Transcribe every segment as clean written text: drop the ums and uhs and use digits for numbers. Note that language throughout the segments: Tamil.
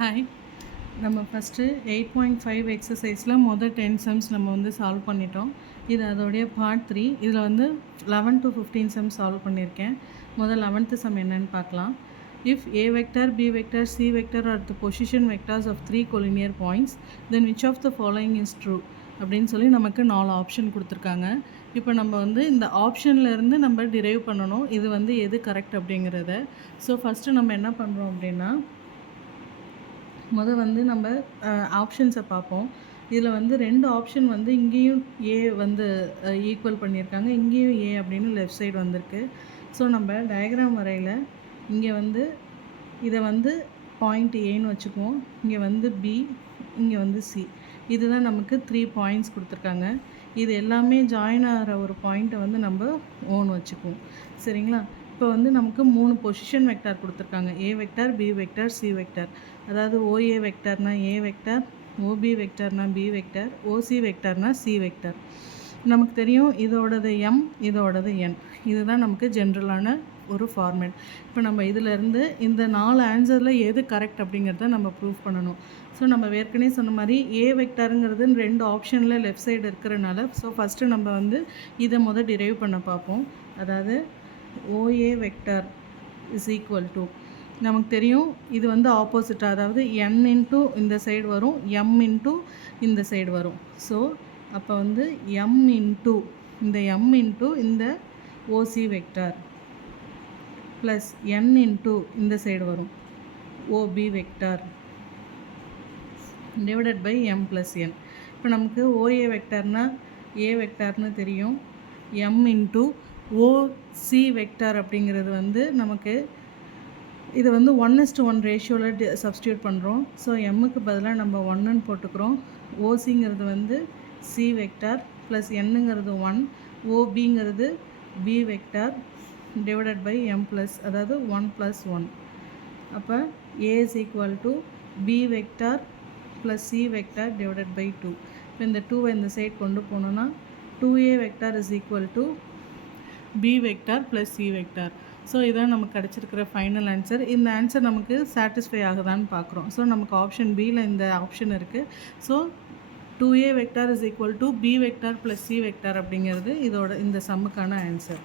ஹாய். நம்ம ஃபஸ்ட்டு 8.5 எக்ஸசைஸில் மொதல் 10 சம்ஸ் நம்ம வந்து சால்வ் பண்ணிட்டோம். இது அதோடைய பார்ட் 3. இதில் வந்து 11 to 15 சம்ஸ் சால்வ் பண்ணியிருக்கேன். முதல் 11th சம் என்னன்னு பார்க்கலாம். If a vector, b vector, c vector are the position vectors of 3 collinear points, then which of the following is true? அப்படின்னு சொல்லி நமக்கு 4 ஆப்ஷன் கொடுத்துருக்காங்க. இப்போ நம்ம வந்து இந்த ஆப்ஷன்லேருந்து நம்ம டிரைவ் பண்ணணும். இது வந்து எது கரெக்ட் அப்படிங்கிறத. ஸோ ஃபஸ்ட்டு நம்ம என்ன பண்ணுறோம் அப்படின்னா, வந்து நம்ம ஆப்ஷன்ஸை பார்ப்போம். இதில் வந்து 2 ஆப்ஷன் வந்து இங்கேயும் ஏ வந்து ஈக்குவல் பண்ணியிருக்காங்க, இங்கேயும் ஏ அப்படின்னு லெஃப்ட் சைடு வந்திருக்கு. ஸோ நம்ம டயக்ராம் வரையில் இங்கே வந்து இதை வந்து பாயிண்ட் ஏன்னு வச்சுக்குவோம், இங்கே வந்து பி, இங்கே வந்து சி. இதுதான் நமக்கு 3 பாயிண்ட்ஸ் கொடுத்துருக்காங்க. இது எல்லாமே ஜாயின் ஆகிற ஒரு பாயிண்ட்டை வந்து நம்ம ஓன் வச்சுக்குவோம். சரிங்களா? இப்போ வந்து நமக்கு 3 பொசிஷன் வெக்டார் கொடுத்துருக்காங்க. A vector, B vector, C vector. அதாவது ஓஏ வெக்டார்னா ஏ வெக்டார், ஓபி வெக்டார்னா பி வெக்டார், ஓசி வெக்டார்னா சி வெக்டார். நமக்கு தெரியும் இதோடது எம், இதோடது என். இதுதான் நமக்கு ஜென்ரலான ஒரு ஃபார்மேட். இப்போ நம்ம இதிலேருந்து இந்த 4 ஆன்சரில் எது கரெக்ட் அப்படிங்கிறத நம்ம ப்ரூவ் பண்ணணும். ஸோ நம்ம ஏற்கனவே சொன்ன மாதிரி ஏ வெக்டாருங்கிறது 2 ஆப்ஷனில் லெஃப்ட் சைடு இருக்கிறனால ஸோ ஃபஸ்ட்டு நம்ம வந்து இதை டிரைவ் பண்ண பார்ப்போம். அதாவது OA vector is equal to, நமக்கு தெரியும் இது வந்து ஆப்போசிட்டாக, அதாவது n இன்ட்டு இந்த சைடு வரும், m இன்ட்டு இந்த சைடு வரும். ஸோ அப்போ வந்து m இன்ட்டு இந்த OC vector plus n into இந்த சைடு வரும் OB vector divided by m plus n. இப்போ நமக்கு OA வெக்டார்னா ஏ வெக்டார்னு தெரியும், m இன்ட்டு ஓசி வெக்டார் அப்படிங்கிறது வந்து நமக்கு இது வந்து 1:1 ரேஷியோவில் சப்ஸ்டியூட் பண்ணுறோம். ஸோ எம்முக்கு பதிலாக நம்ம 1ன்னு போட்டுக்கிறோம். ஓசிங்கிறது வந்து சி வெக்டார் ப்ளஸ் என்னுங்கிறது 1, ஓபிங்கிறது B vector divided by M plus, அதாவது 1 + 1. அப்போ A is equal to B vector plus C vector divided by 2. இப்போ இந்த 2வை இந்த சைட் கொண்டு போனோன்னா 2a vector is equal to B vector plus C vector. So இதான் நமக்கு கிடச்சிருக்கிற ஃபைனல் ஆன்சர். இந்த ஆன்சர் நமக்கு சாட்டிஸ்ஃபை ஆகுதான்னு பார்க்குறோம். ஸோ நமக்கு ஆப்ஷன் பியில் இந்த ஆப்ஷன் இருக்குது. So 2a vector is equal to B vector plus C vector அப்படிங்கிறது இதோட இந்த சம்முக்கான ஆன்சர்.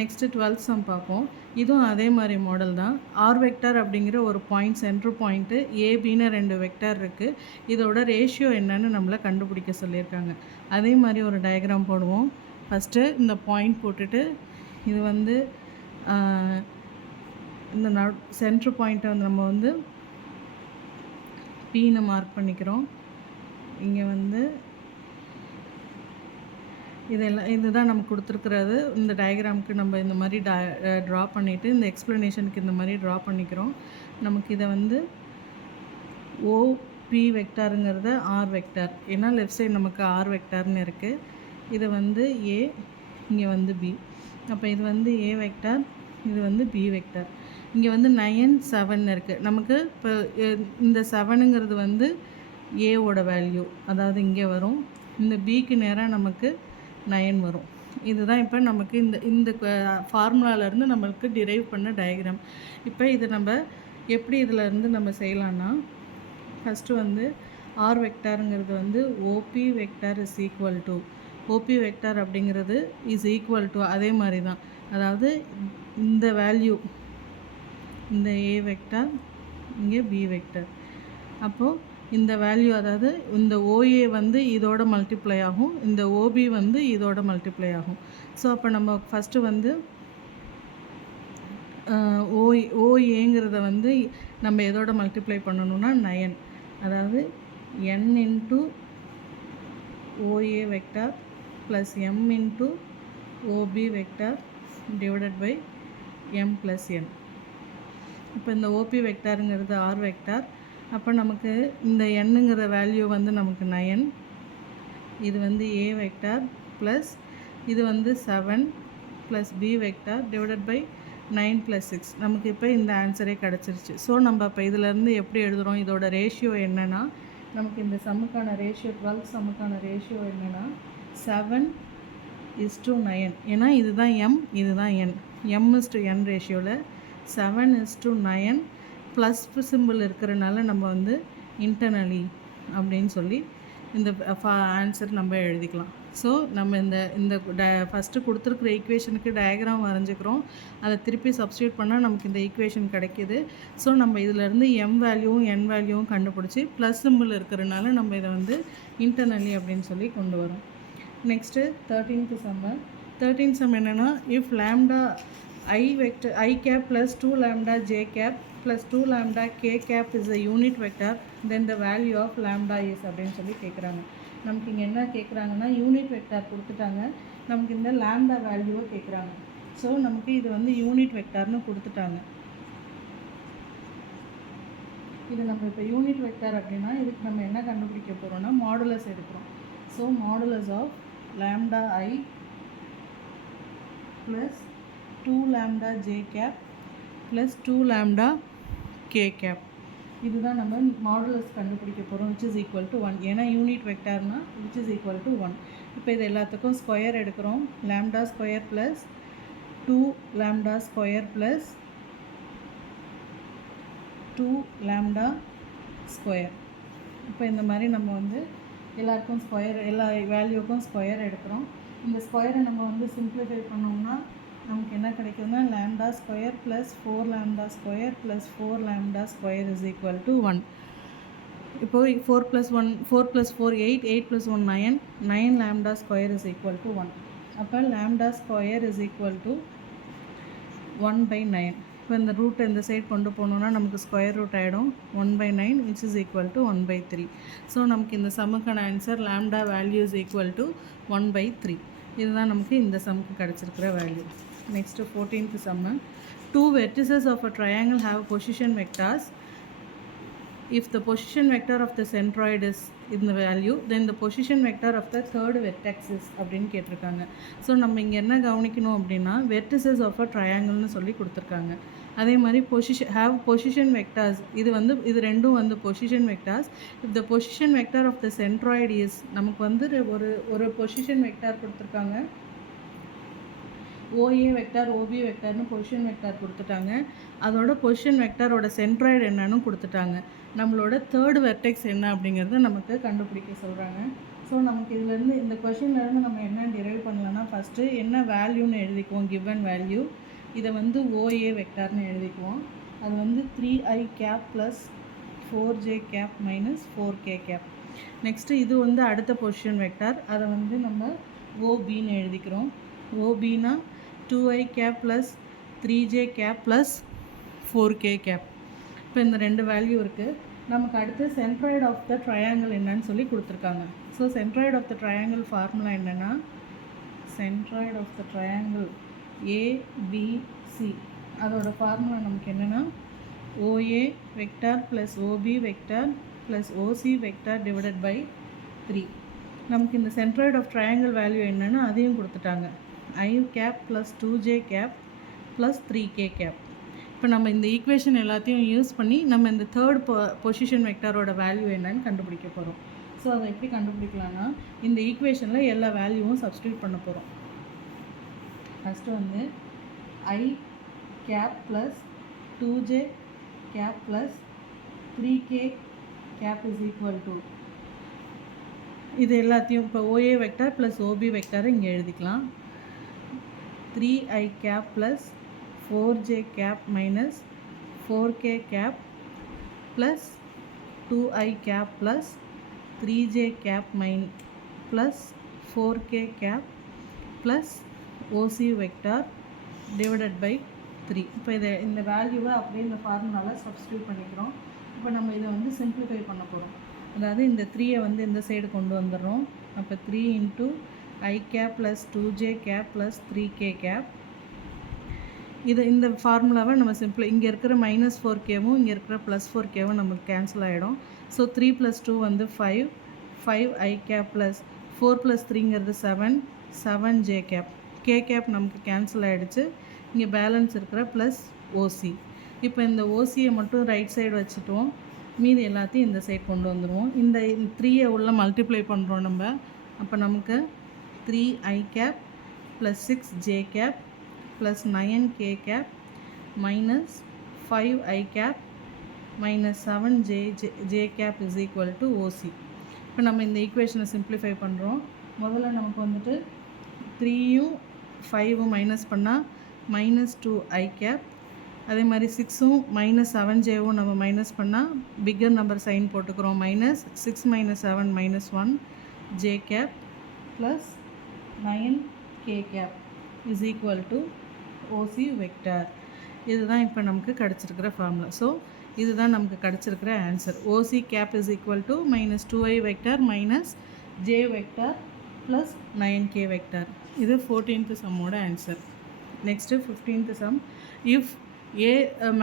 நெக்ஸ்ட்டு 12th சம் பார்ப்போம். இதுவும் அதே மாதிரி மாடல் தான். ஆர் வெக்டார் அப்படிங்கிற ஒரு பாயிண்ட், சென்ட்ரு பாயிண்ட்டு ஏபின்னு 2 வெக்டார் இருக்குது. இதோட ரேஷியோ என்னன்னு நம்மளை கண்டுபிடிக்க சொல்லியிருக்காங்க. அதே மாதிரி ஒரு டயக்ராம் போடுவோம். ஃபஸ்ட்டு இந்த பாயிண்ட் போட்டுட்டு இது வந்து இந்த சென்ட்ரு பாயிண்ட்டை வந்து நம்ம வந்து பீன்னு மார்க் பண்ணிக்கிறோம். இங்கே வந்து இதுதான் நமக்கு கொடுத்துருக்கிறது. இந்த டயக்ராமுக்கு நம்ம இந்த மாதிரி ட்ரா பண்ணிவிட்டு இந்த எக்ஸ்ப்ளனேஷனுக்கு இந்த மாதிரி ட்ரா பண்ணிக்கிறோம். நமக்கு இதை வந்து ஓபி வெக்டாருங்கிறத ஆர் வெக்டார், ஏன்னா லெஃப்ட் சைடு நமக்கு ஆர் வெக்டார்னு இருக்குது. இது வந்து ஏ, இங்கே வந்து பி. அப்போ இது வந்து ஏ வெக்டார், இது வந்து பி வெக்டார். இங்கே வந்து 9, 7 இருக்குது. நமக்கு இப்போ இந்த 7ங்கிறது வந்து ஏவோட வேல்யூ, அதாவது இங்கே வரும். இந்த பிக்கு நேராக நமக்கு 9 வரும். இதுதான் இப்போ நமக்கு இந்த ஃபார்முலாவிலேருந்து நம்மளுக்கு டிரைவ் பண்ண டயக்ராம். இப்போ இதை நம்ம எப்படி இதிலேருந்து நம்ம செய்யலான்னா, ஃபஸ்ட்டு வந்து ஆர் வெக்டாருங்கிறது வந்து OB vector is equal to, OB vector அப்படிங்கிறது இஸ் ஈக்குவல் டு அதே மாதிரி தான், அதாவது இந்த வேல்யூ, இந்த ஏ வெக்டார், இங்கே பி வெக்டார். அப்போது இந்த வேல்யூ, அதாவது இந்த ஓஏ வந்து இதோட மல்டிப்ளை ஆகும், இந்த ஓபி வந்து இதோட மல்டிப்ளை ஆகும். ஸோ அப்போ நம்ம ஃபஸ்ட்டு வந்து ஓஏங்கிறத வந்து நம்ம எதோட மல்டிப்ளை பண்ணணும்னா 9, அதாவது n into OA vector plus M into OB vector divided by M plus N. இப்போ இந்த ஓபி வெக்டாருங்கிறது ஆர் வெக்டார். அப்போ நமக்கு இந்த என்னுங்கிற வேல்யூ வந்து நமக்கு 9, இது வந்து ஏ வெக்டார் ப்ளஸ் இது வந்து 7 plus B vector divided by 9 + 6. நமக்கு இப்போ இந்த ஆன்சரே கிடச்சிருச்சு. ஸோ நம்ம இப்போ இதிலேருந்து எப்படி எழுதுகிறோம், இதோட ரேஷியோ என்னென்னா, நமக்கு இந்த சம்முக்கான ரேஷியோ 12th சம்முக்கான ரேஷியோ என்னென்னா 7:9. ஏன்னா இதுதான் எம், இதுதான் என். m/n ரேஷியோவில் 7:9 ப்ளஸ் சிம்பிள் இருக்கிறனால நம்ம வந்து இன்டர்னலி அப்படின்னு சொல்லி இந்த ஆன்சர் நம்ம எழுதிக்கலாம். ஸோ நம்ம இந்த ஃபஸ்ட்டு கொடுத்துருக்குற ஈக்குவேஷனுக்கு டயக்ராம் வரைஞ்சிக்கிறோம். அதை திருப்பி சப்ஸ்டியூட் பண்ணால் நமக்கு இந்த ஈக்குவேஷன் கிடைக்கிது. ஸோ நம்ம இதிலேருந்து எம் வேல்யூவும் என் வேல்யூவும் கண்டுபிடிச்சி ப்ளஸ் சிம்பிள் இருக்கிறனால நம்ம இதை வந்து இன்டர்னலி அப்படின்னு சொல்லி கொண்டு வரோம். நெக்ஸ்ட்டு 13th சம்மு. 13th சம் என்னென்னா, if lambda I vector I cap plus 2 lambda j cap plus 2 lambda k cap is a unit vector, then the value of lambda is அப்படின்னு சொல்லி கேட்குறாங்க. நமக்கு இங்கே என்ன கேட்குறாங்கன்னா, யூனிட் வெக்டார் கொடுத்துட்டாங்க, நமக்கு இந்த லாம்டா வேல்யூவை கேட்குறாங்க. ஸோ நமக்கு இது வந்து யூனிட் வெக்டார்னு கொடுத்துட்டாங்க. இது நம்ம இப்போ யூனிட் வெக்டார் அப்படின்னா இதுக்கு நம்ம என்ன கண்டுபிடிக்க போகிறோம்னா மாடுலஸ் எடுக்கிறோம். So modulus of lambda I plus 2 lambda j cap plus 2 lambda k cap. இதுதான் நம்ம மாடுலஸ் கண்டுபிடிக்க போகிறோம், which is equal to 1. ஏன்னா unit வெக்டார்னா which is equal to 1. இப்போ இது எல்லாத்துக்கும் ஸ்கொயர் எடுக்கிறோம். Lambda square plus 2 lambda square plus 2 lambda square. இப்போ இந்த மாதிரி நம்ம வந்து எல்லாருக்கும் ஸ்கொயர், எல்லா வேல்யூக்கும் ஸ்கொயர் எடுக்கிறோம். இந்த ஸ்கொயரை நம்ம வந்து சிம்பிளிஃபை பண்ணோம்னா நமக்கு என்ன கிடைக்குதுன்னா lambda square plus 4 lambda square plus 4 lambda square is equal to 1. இப்போது 4 + 4 8, 8 + 1 9, 9 lambda square is equal to 1. அப்போ lambda square is equal to 1/9. இப்போ இந்த ரூட்டை இந்த சைட் கொண்டு போனோம்னா நமக்கு ஸ்கொயர் ரூட் ஆகிடும் 1/9, which is equal to 1/3. So நமக்கு இந்த சம்முக்கான answer lambda value is equal to 1/3. இதுதான் நமக்கு இந்த சம்முக்கு கிடச்சிருக்கிற value. Next 14th sum. 2 vertices of a triangle have position vectors. If the position vector of the centroid is in the value, then the position vector of the third vertex is அப்படின்னு கேட்டிருக்காங்க. ஸோ நம்ம இங்கே என்ன கவனிக்கணும் அப்படின்னா vertices of a triangleனு சொல்லி கொடுத்துருக்காங்க. அதே மாதிரி position vectors, இது ரெண்டும் வந்து position vectors. If the position vector of the centroid is, நமக்கு வந்து ஒரு position vector கொடுத்துருக்காங்க, OA வெக்டார் OB வெக்டார்னு பொசிஷன் வெக்டார் கொடுத்துட்டாங்க. அதோட பொசிஷன் வெக்டாரோட சென்ட்ராய்டு என்னன்னு கொடுத்துட்டாங்க. நம்மளோட தேர்ட் வெர்டெக்ஸ் என்ன அப்படிங்கிறத நமக்கு கண்டுபிடிக்க சொல்கிறாங்க. ஸோ நமக்கு இதுலேருந்து இந்த கொஷின்லேருந்து நம்ம என்ன டிரைவ் பண்ணலான்னா, ஃபஸ்ட்டு என்ன வேல்யூன்னு எழுதிக்குவோம், கிவன் வேல்யூ. இதை வந்து OA வெக்டார்னு எழுதிக்குவோம். அது வந்து 3i cap plus 4j cap minus 4k cap. Next இது வந்து அடுத்த பொசிஷன் வெக்டார், அதை வந்து நம்ம OBன்னு எழுதிக்கிறோம். OBனா 2i cap plus 3j cap plus 4k cap. இப்போ இந்த ரெண்டு வேல்யூ இருக்குது. நமக்கு அடுத்து சென்ட்ராய்டு ஆஃப் த ட்ரையாங்கிள் என்னன்னு சொல்லி கொடுத்துருக்காங்க. So centroid of the triangle formula என்னென்னா, centroid of the triangle ABC, அதோட ஃபார்முலா நமக்கு என்னென்னா OA vector plus OB vector plus OC vector divided by 3. நமக்கு இந்த சென்ட்ராய்டு ஆஃப் ட்ரையாங்கிள் வேல்யூ என்னென்னு அதையும் கொடுத்துட்டாங்க. I cap plus 2j cap plus 3k கேப். இப்போ நம்ம இந்த ஈக்குவேஷன் எல்லாத்தையும் யூஸ் பண்ணி நம்ம இந்த தேர்ட் பொசிஷன் வெக்டாரோட வேல்யூ என்னன்னு கண்டுபிடிக்க போகிறோம். ஸோ அதை எப்படி கண்டுபிடிக்கலான்னா, இந்த ஈக்குவேஷனில் எல்லா வேல்யூவும் சப்ஸ்டியூட் பண்ண போகிறோம். ஃபஸ்ட்டு வந்து I cap plus 2j cap plus 3k cap is equal to, இது எல்லாத்தையும் இப்போ OA வெக்டார் ப்ளஸ் OB வெக்டாரை இங்கே எழுதிக்கலாம். 3i cap plus 4j cap minus 4k cap plus 2i cap plus 3j cap plus 4k cap plus OC vector divided by 3. இப்போ இந்த வேல்யூவை அப்படியே இந்த ஃபார்முலாவில் சப்ஸ்டியூட் பண்ணிக்கிறோம். இப்போ நம்ம இதை வந்து சிம்பிளிஃபை பண்ண போகிறோம். அதாவது இந்த 3ஐ வந்து இந்த சைடு கொண்டு வந்துடுறோம். அப்போ 3 into I cap plus 2j cap plus 3k cap. இந்த ஃபார்முலாவை நம்ம இங்கே இருக்கிற மைனஸ் 4kவும் இங்கே இருக்கிற ப்ளஸ் 4kவும் நமக்கு கேன்சல் ஆகிடும். ஸோ 3 + 2 வந்து 5i கேப் ப்ளஸ் 4 + 3ங்கிறது 7j கேப். k கேப் நமக்கு கேன்சல் ஆகிடுச்சு. இங்கே பேலன்ஸ் இருக்கிற ப்ளஸ் OC. இப்போ இந்த OCயை மட்டும் ரைட் சைடு வச்சுட்டோம், மீதி எல்லாத்தையும் இந்த சைட் கொண்டு வந்துடுவோம். இந்த 3ஐ உள்ள மல்டிப்ளை பண்ணுறோம் நம்ம. அப்போ நமக்கு 3i cap plus 6j cap plus 9k cap minus 5i cap minus 7j j cap is equal to OC. இப்போ நம்ம இந்த ஈக்குவேஷனை சிம்பிளிஃபை பண்ணுறோம். முதல்ல நமக்கு வந்துட்டு 3யும் 5ம் மைனஸ் பண்ணால் -2i cap. அதே மாதிரி 6ம் -7jவும் நம்ம மைனஸ் பண்ணால் பிக்கர் நம்பர் சைன் போட்டுக்கிறோம். -6 - 7 -1 j cap plus 9k cap is equal to OC vector. இதுதான் இப்போ நமக்கு கிடச்சிருக்கிற ஃபார்முலா. ஸோ இதுதான் நமக்கு கிடச்சிருக்கிற answer. OC cap is equal to -2i vector -j vector plus 9k vector. இது 14th சம்மோட answer. Next 15th sum. If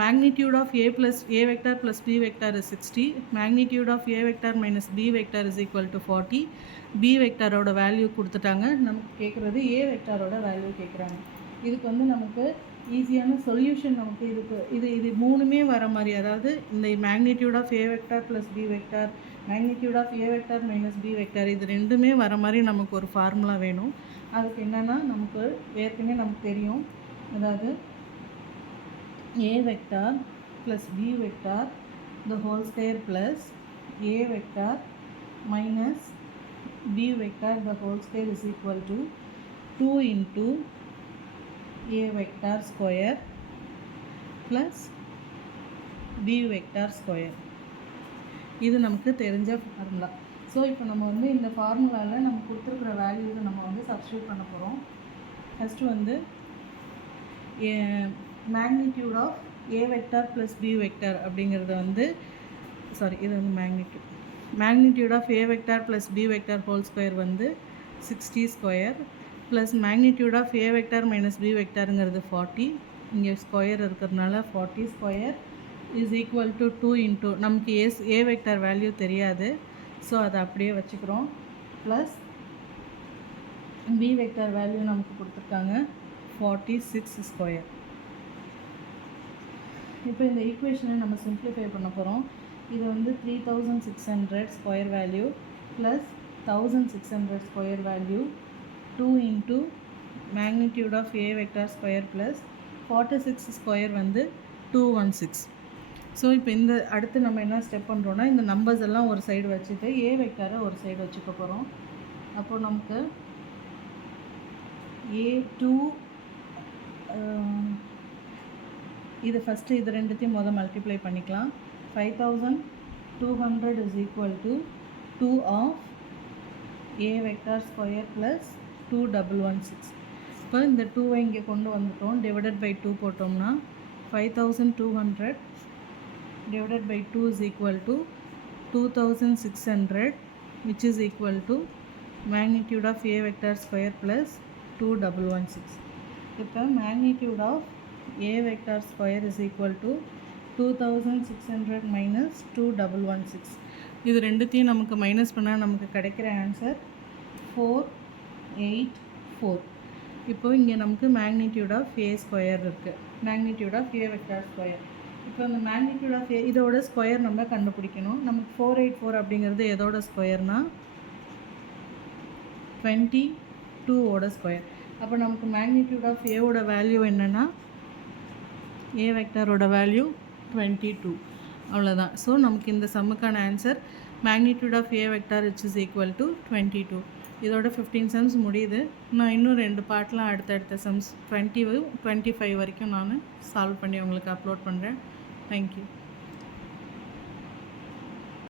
magnitude of a plus a vector plus b vector is 60, magnitude of a vector minus b vector is equal to 40. b வெக்டாரோட value கொடுத்துட்டாங்க. நமக்கு கேட்குறது a வெக்டாரோட வேல்யூ கேட்குறாங்க. இதுக்கு வந்து நமக்கு ஈஸியான சொல்யூஷன் நமக்கு இது மூணுமே வர மாதிரி, அதாவது இந்த magnitude of A vector plus B vector, magnitude of A vector minus B vector, இது ரெண்டுமே வர மாதிரி நமக்கு ஒரு ஃபார்முலா வேணும். அதுக்கு என்னென்னா நமக்கு ஏற்கனவே நமக்கு தெரியும், அதாவது A vector plus B vector the whole square plus A vector minus B vector the whole square is equal to 2 into a vector square plus b vector square. இது நமக்கு தெரிஞ்ச ஃபார்முலா. ஸோ இப்போ நம்ம வந்து இந்த ஃபார்முலாவில் நம்ம கொடுத்துருக்குற வேல்யூஸை நம்ம வந்து சப்ஸ்டியூட் பண்ண போகிறோம். ஃபஸ்ட்டு வந்து magnitude of A vector plus B vector அப்படிங்கிறது வந்து இது வந்து magnitude of A vector plus B vector whole square வந்து 60 square plus magnitude of A vector minus B வெக்டாருங்கிறது 40, இங்கே ஸ்கொயர் இருக்கிறதுனால 40 square is equal to 2 into நமக்கு ஏ வெக்டார் வேல்யூ தெரியாது, ஸோ அதை அப்படியே வச்சுக்கிறோம். ப்ளஸ் பி வெக்டார் வேல்யூ நமக்கு கொடுத்துருக்காங்க 46 ஸ்கொயர். இப்போ இந்த ஈக்குவேஷனை நம்ம சிம்பிளிஃபை பண்ண போகிறோம். இது வந்து 3600 square value plus 1600 square value 2 into magnitude of a vector square plus 46 square வந்து 216. ஸோ இப்போ இந்த அடுத்து நம்ம என்ன ஸ்டெப் பண்ணுறோன்னா, இந்த நம்பர்ஸ் எல்லாம் ஒரு சைடு வச்சுட்டு ஏ வெக்டாரை ஒரு சைடு வச்சுக்க போகிறோம். அப்போது நமக்கு A2 இது ஃபஸ்ட்டு இது ரெண்டுத்தையும் மல்டிப்ளை பண்ணிக்கலாம். 5200 is equal to 2 of a vector square plus 2116. இப்போ இந்த 2வை இங்கே கொண்டு வந்துட்டோம், டிவைடட் பை 2 போட்டோம்னா 5200 divided by 2 is equal to 2600, which is equal to magnitude of a vector square plus 2116. இப்போ magnitude of a vector square is equal to 2600 minus 2116. இது ரெண்டுத்தையும் நமக்கு மைனஸ் பண்ணால் நமக்கு கிடைக்கிற ஆன்சர் 484. இப்போ இங்கே நமக்கு மேக்னிடியூட் ஆஃப் ஏ ஸ்கொயர் இருக்குது, magnitude of A vector square. இப்போ அந்த மேக்னிடியூட் ஆஃப் ஏ இதோட ஸ்கொயர் நம்ம கண்டுபிடிக்கணும். நமக்கு 484 அப்படிங்கிறது எதோட ஸ்கொயர்னால் 22ஓட ஸ்கொயர். அப்போ நமக்கு மேக்னிடியூட் ஆஃப் ஏவோட வேல்யூ என்னென்னா, ஏ வெக்டாரோட வேல்யூ 22. அவ்வளோதான். ஸோ நமக்கு இந்த சம்முக்கான answer magnitude of A vector which is equal to 22. இதோட 15 சம்ஸ் முடியுது. நான் இன்னும் 2 பார்ட்லாம் அடுத்தடுத்த சம்ஸ் 20 25 வரைக்கும் நான் சால்வ் பண்ணி உங்களுக்கு அப்லோட் பண்ணுறேன். தேங்க்யூ.